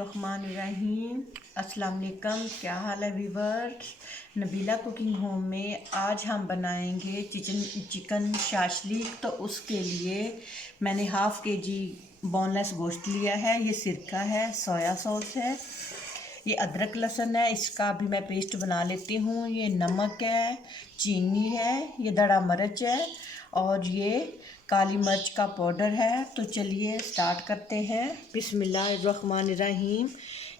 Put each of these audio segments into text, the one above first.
बिस्मिल्लाहिर्रहमानिर्रहीम। अस्सलाम वालेकुम। क्या हाल है व्यूअर्स? नबीला कुकिंग होम में आज हम बनाएंगे चिकन शाशलिक। तो उसके लिए मैंने हाफ़ kg बोनलेस गोश्त लिया है। ये सिरका है, सोया सॉस है, ये अदरक लहसुन है, इसका भी मैं पेस्ट बना लेती हूँ। ये नमक है, चीनी है, ये दड़ा मिर्च है और ये काली मिर्च का पाउडर है। तो चलिए स्टार्ट करते हैं। बिस्मिल्लाहिर्रहमानिर्रहीम।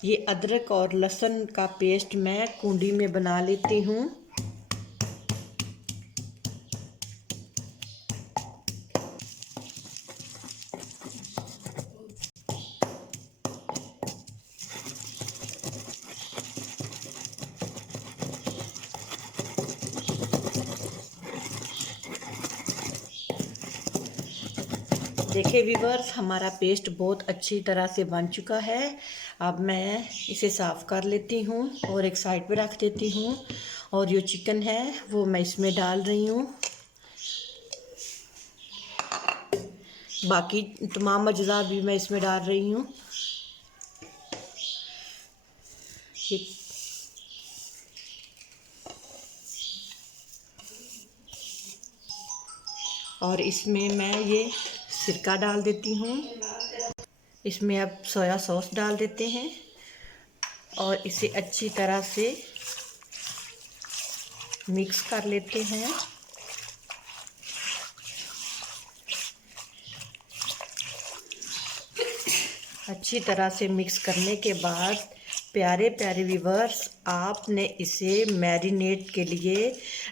ये अदरक और लहसुन का पेस्ट मैं कुंडी में बना लेती हूँ। देखिए व्यूअर्स, हमारा पेस्ट बहुत अच्छी तरह से बन चुका है। अब मैं इसे साफ़ कर लेती हूँ और एक साइड पे रख देती हूँ। और जो चिकन है वो मैं इसमें डाल रही हूँ। बाकी तमाम अज्जा भी मैं इसमें डाल रही हूँ। और इसमें मैं ये सिरका डाल देती हूँ। इसमें अब सोया सॉस डाल देते हैं और इसे अच्छी तरह से मिक्स कर लेते हैं। अच्छी तरह से मिक्स करने के बाद प्यारे प्यारे व्यूअर्स, आपने इसे मैरिनेट के लिए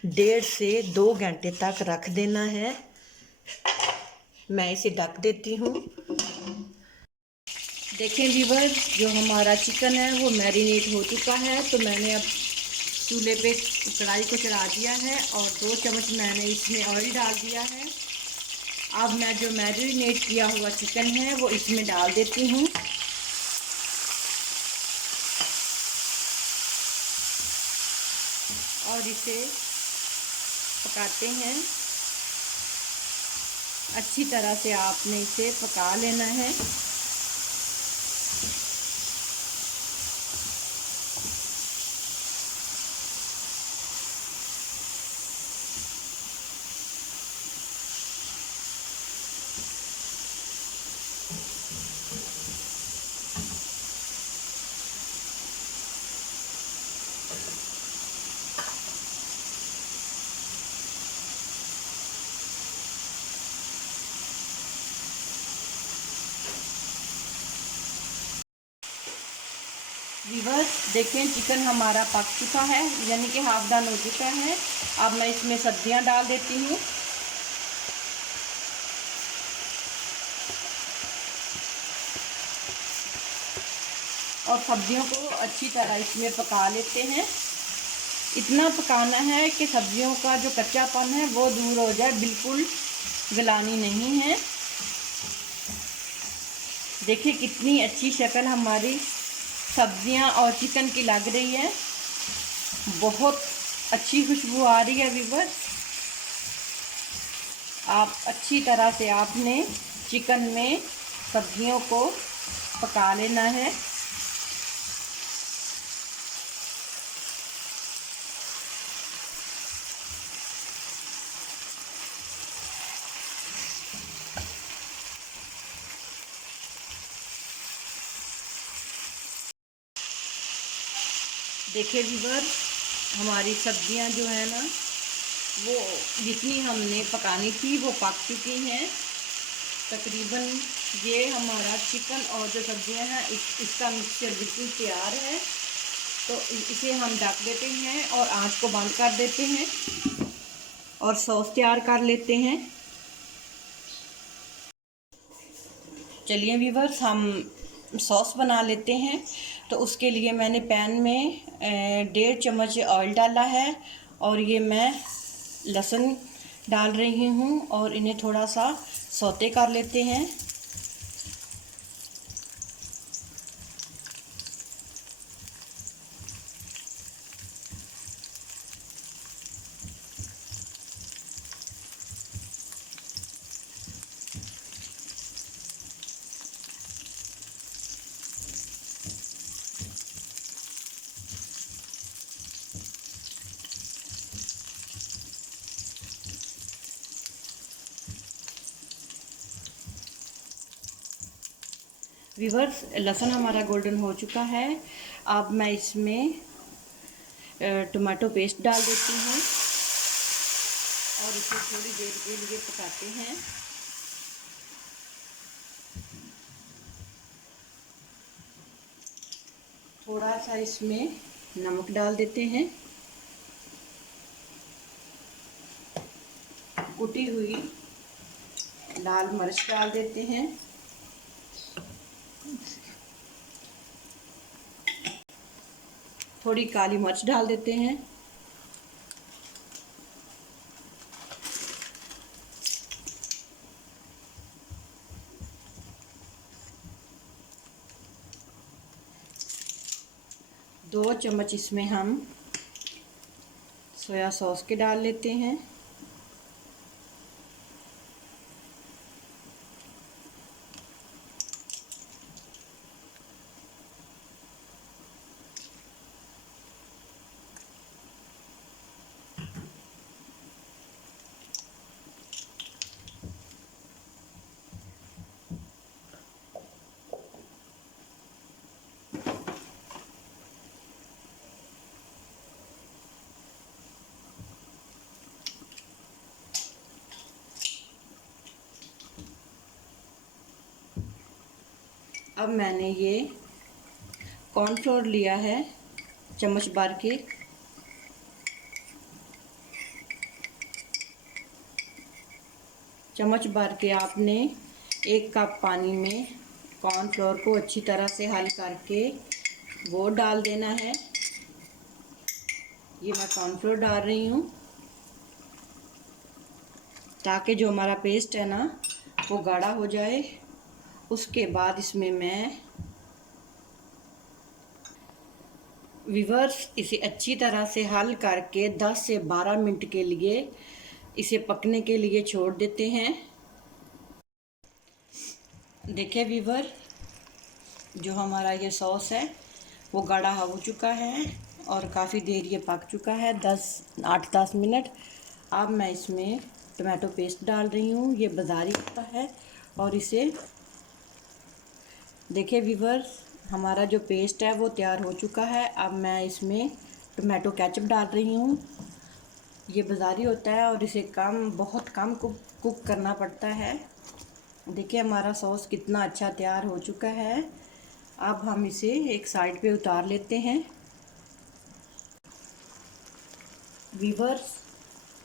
1.5 से 2 घंटे तक रख देना है। मैं इसे ढक देती हूँ। देखें व्यूअर्स, जो हमारा चिकन है वो मैरिनेट हो चुका है। तो मैंने अब चूल्हे पे कढ़ाई को चढ़ा दिया है और 2 चम्मच मैंने इसमें ऑयल डाल दिया है। अब मैं जो मैरिनेट किया हुआ चिकन है वो इसमें डाल देती हूँ और इसे पकाते हैं। अच्छी तरह से आपने इसे पका लेना है। व्यूअर्स देखें, चिकन हमारा पक चुका है, यानी कि हाफ डन हो चुका है। अब मैं इसमें सब्जियां डाल देती हूँ। और सब्जियों को अच्छी तरह इसमें पका लेते हैं। इतना पकाना है कि सब्जियों का जो कच्चापन है वो दूर हो जाए, बिल्कुल गलानी नहीं है। देखिए कितनी अच्छी शक्ल हमारी सब्जियां और चिकन की लग रही है। बहुत अच्छी खुशबू आ रही है व्यूअर्स। आप अच्छी तरह से आपने चिकन में सब्जियों को पका लेना है। देखिए व्यूअर्स, हमारी सब्जियां जो है ना वो जितनी हमने पकानी थी वो पक चुकी हैं तकरीबन। ये हमारा चिकन और जो सब्जियां हैं इसका मिक्सचर बिल्कुल तैयार है। तो इसे हम ढक देते हैं और आंच को बंद कर देते हैं और सॉस तैयार कर लेते हैं। चलिए व्यूअर्स, हम सॉस बना लेते हैं। तो उसके लिए मैंने पैन में 1.5 चम्मच ऑयल डाला है और ये मैं लहसुन डाल रही हूँ और इन्हें थोड़ा सा सौते कर लेते हैं। व्यूअर्स, लहसुन हमारा गोल्डन हो चुका है। अब मैं इसमें टमाटो पेस्ट डाल देती हूँ और इसे थोड़ी देर के लिए पकाते हैं। थोड़ा सा इसमें नमक डाल देते हैं। कुटी हुई लाल मिर्च डाल देते हैं। थोड़ी काली मिर्च डाल देते हैं। दो चम्मच इसमें हम सोया सॉस के डाल लेते हैं। अब मैंने ये कॉर्नफ्लोर लिया है चम्मच भर के। चम्मच भर के आपने 1 कप पानी में कॉर्नफ्लोर को अच्छी तरह से हल करके वो डाल देना है। ये मैं कॉर्नफ्लोर डाल रही हूँ ताकि जो हमारा पेस्ट है ना वो गाढ़ा हो जाए। उसके बाद इसमें मैं व्यूअर्स इसे अच्छी तरह से हल करके 10 से 12 मिनट के लिए इसे पकने के लिए छोड़ देते हैं। देखिए व्यूअर, जो हमारा ये सॉस है वो गाढ़ा हो चुका है और काफ़ी देर ये पक चुका है, 8-10 मिनट। अब मैं इसमें टमाटो पेस्ट डाल रही हूँ। ये बाज़ारी होता है और इसे देखिए व्यूअर्स, हमारा जो पेस्ट है वो तैयार हो चुका है। अब मैं इसमें टमाटो केचप डाल रही हूँ। ये बाज़ारी होता है और इसे बहुत कम कुक करना पड़ता है। देखिए हमारा सॉस कितना अच्छा तैयार हो चुका है। अब हम इसे एक साइड पे उतार लेते हैं। व्यूअर्स,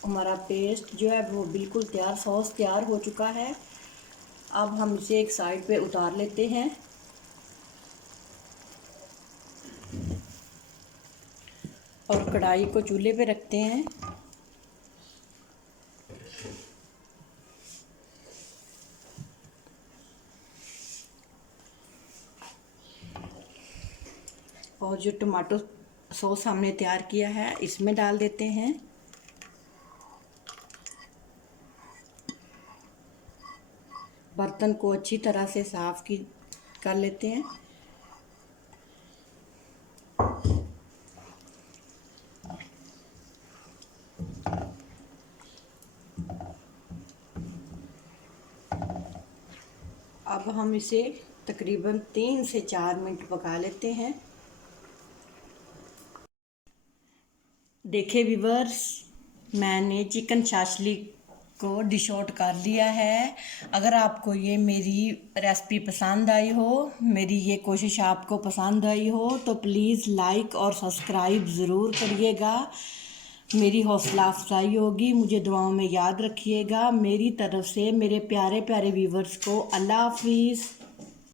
हमारा पेस्ट जो है वो बिल्कुल तैयार, सॉस तैयार हो चुका है। अब हम इसे एक साइड पे उतार लेते हैं और कढ़ाई को चूल्हे पे रखते हैं। और जो टमाटो सॉस हमने तैयार किया है इसमें डाल देते हैं। बर्तन को अच्छी तरह से साफ कर लेते हैं। अब हम इसे तकरीबन 3 से 4 मिनट पका लेते हैं। देखिए व्यूअर्स, मैंने चिकन शाशली को डिश आउट कर लिया है। अगर आपको ये मेरी रेसिपी पसंद आई हो, मेरी ये कोशिश आपको पसंद आई हो तो प्लीज़ लाइक और सब्सक्राइब ज़रूर करिएगा। मेरी हौसला अफजाई होगी। मुझे दुआओं में याद रखिएगा। मेरी तरफ से मेरे प्यारे प्यारे व्यूवर्स को अल्लाह हाफिज़।